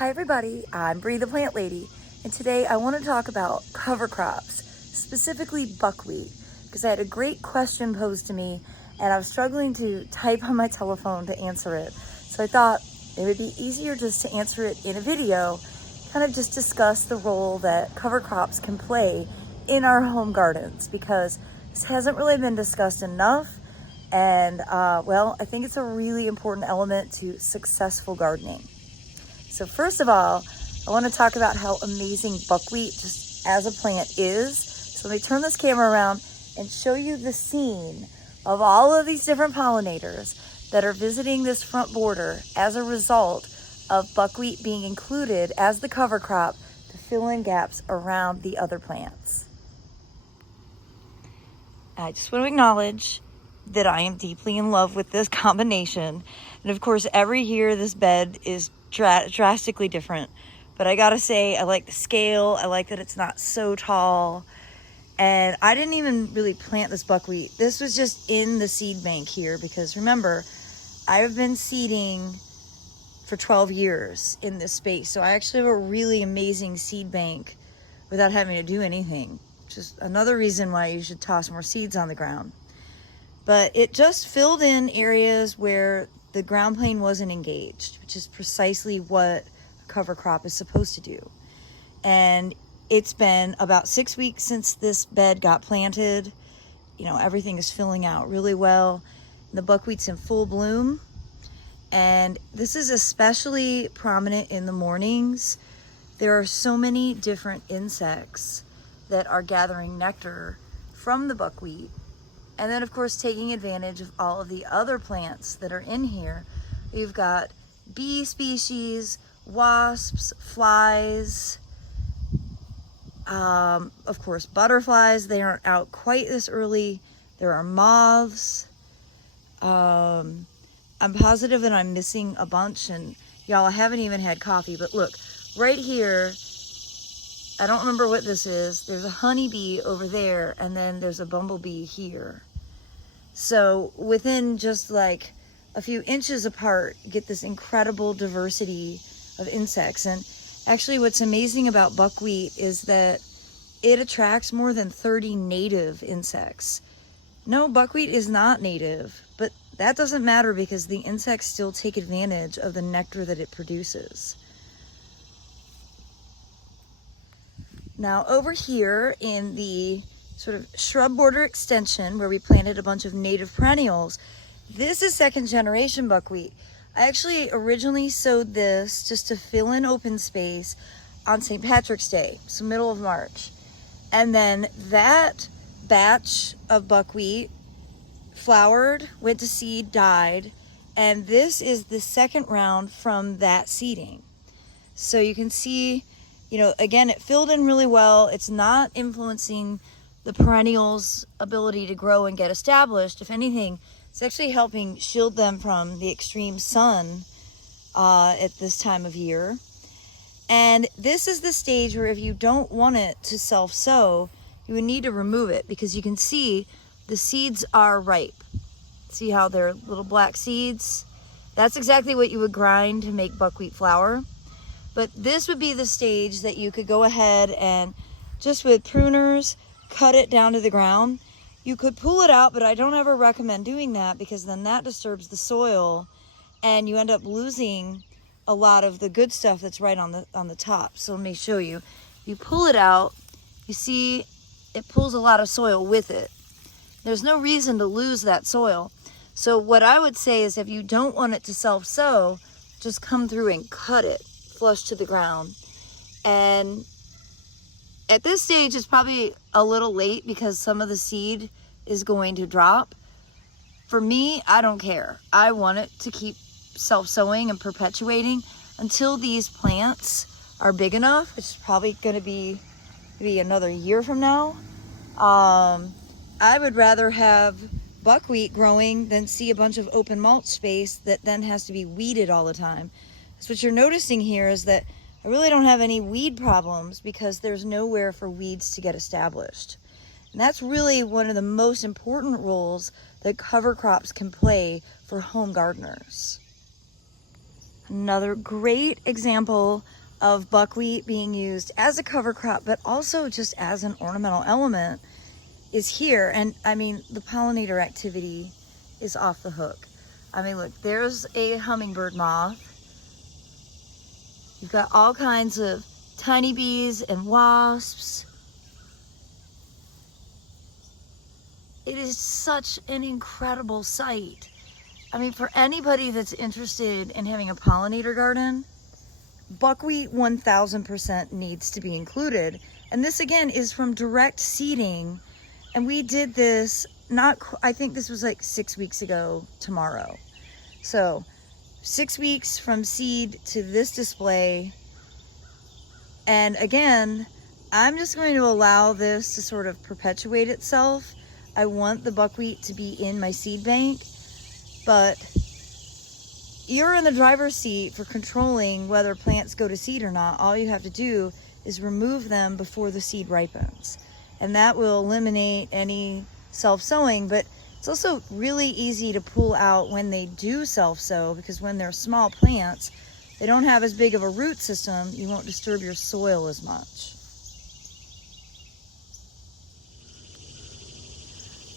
Hi everybody, I'm Bree the Plant Lady, and today I want to talk about cover crops, specifically buckwheat, because I had a great question posed to me and I was struggling to type on my telephone to answer it. So I thought it would be easier just to answer it in a video, kind of just discuss the role that cover crops can play in our home gardens, because this hasn't really been discussed enough. And well, I think it's a really important element to successful gardening. So first of all, I want to talk about how amazing buckwheat just as a plant is. So let me turn this camera around and show you the scene of all of these different pollinators that are visiting this front border as a result of buckwheat being included as the cover crop to fill in gaps around the other plants. I just want to acknowledge that I am deeply in love with this combination. And of course, every year this bed is drastically different. But I gotta say, I like the scale. I like that it's not so tall. And I didn't even really plant this buckwheat. This was just in the seed bank here because remember, I've been seeding for 12 years in this space. So I actually have a really amazing seed bank without having to do anything. Just another reason why you should toss more seeds on the ground. But it just filled in areas where the ground plane wasn't engaged, which is precisely what a cover crop is supposed to do. And it's been about 6 weeks since this bed got planted. You know, everything is filling out really well. The buckwheat's in full bloom. And this is especially prominent in the mornings. There are so many different insects that are gathering nectar from the buckwheat. And then of course, taking advantage of all of the other plants that are in here. You've got bee species, wasps, flies, of course, butterflies. They aren't out quite this early. There are moths. I'm positive that I'm missing a bunch, and y'all, I haven't even had coffee, but look, right here, I don't remember what this is. There's a honeybee over there, and then there's a bumblebee here. So within just like a few inches apart, you get this incredible diversity of insects. And actually what's amazing about buckwheat is that it attracts more than 30 native insects. No, buckwheat is not native, but that doesn't matter because the insects still take advantage of the nectar that it produces. Now over here in the sort of shrub border extension where we planted a bunch of native perennials, this is second generation buckwheat. I actually originally sowed this just to fill in open space on St. Patrick's Day, so middle of March. And then that batch of buckwheat flowered, went to seed, died, and this is the second round from that seeding. So you can see, you know, again, it filled in really well. It's not influencing the perennials' ability to grow and get established. If anything, it's actually helping shield them from the extreme sun at this time of year. And this is the stage where if you don't want it to self-sow, you would need to remove it because you can see the seeds are ripe. See how they're little black seeds? That's exactly what you would grind to make buckwheat flour. But this would be the stage that you could go ahead and just with pruners, cut it down to the ground. You could pull it out, but I don't ever recommend doing that because then that disturbs the soil and you end up losing a lot of the good stuff that's right on the top. So let me show you. You pull it out, you see it pulls a lot of soil with it. There's no reason to lose that soil. So what I would say is if you don't want it to self-sow, just come through and cut it flush to the ground. And at this stage, it's probably a little late because some of the seed is going to drop. For me, I don't care. I want it to keep self-sowing and perpetuating until these plants are big enough, which is probably going to be maybe another year from now. I would rather have buckwheat growing than see a bunch of open mulch space that then has to be weeded all the time. So what you're noticing here is that I really don't have any weed problems because there's nowhere for weeds to get established. And that's really one of the most important roles that cover crops can play for home gardeners. Another great example of buckwheat being used as a cover crop, but also just as an ornamental element is here. And I mean, the pollinator activity is off the hook. I mean, look, there's a hummingbird moth. You've got all kinds of tiny bees and wasps. It is such an incredible sight. I mean, for anybody that's interested in having a pollinator garden, buckwheat 1000% needs to be included. And this again is from direct seeding. And we did this I think this was like 6 weeks ago tomorrow. So 6 weeks from seed to this display. And again, I'm just going to allow this to sort of perpetuate itself. I want the buckwheat to be in my seed bank, but you're in the driver's seat for controlling whether plants go to seed or not. All you have to do is remove them before the seed ripens, and that will eliminate any self-sowing. But it's also really easy to pull out when they do self-sow, because when they're small plants, they don't have as big of a root system. You won't disturb your soil as much.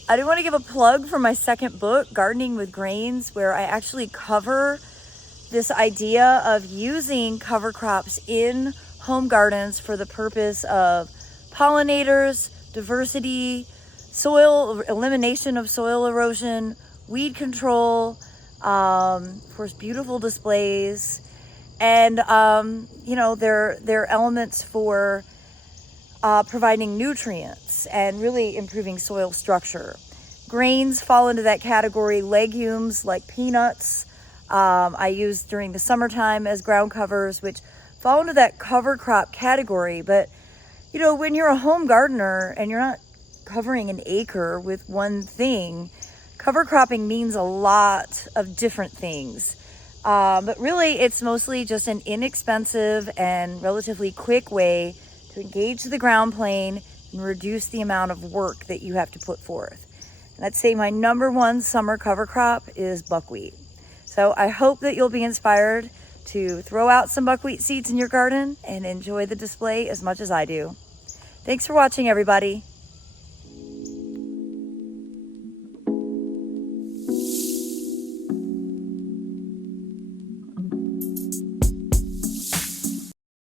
I do want to give a plug for my second book, Gardening with Grains, where I actually cover this idea of using cover crops in home gardens for the purpose of pollinators, diversity, soil elimination of soil erosion, weed control, of course, beautiful displays, and you know, they're elements for providing nutrients and really improving soil structure. Grains fall into that category. Legumes like peanuts, I use during the summertime as ground covers, which fall into that cover crop category. But you know, when you're a home gardener and you're not covering an acre with one thing, cover cropping means a lot of different things. But really, it's mostly just an inexpensive and relatively quick way to engage the ground plane and reduce the amount of work that you have to put forth. And I'd say my number one summer cover crop is buckwheat. So I hope that you'll be inspired to throw out some buckwheat seeds in your garden and enjoy the display as much as I do. Thanks for watching, everybody.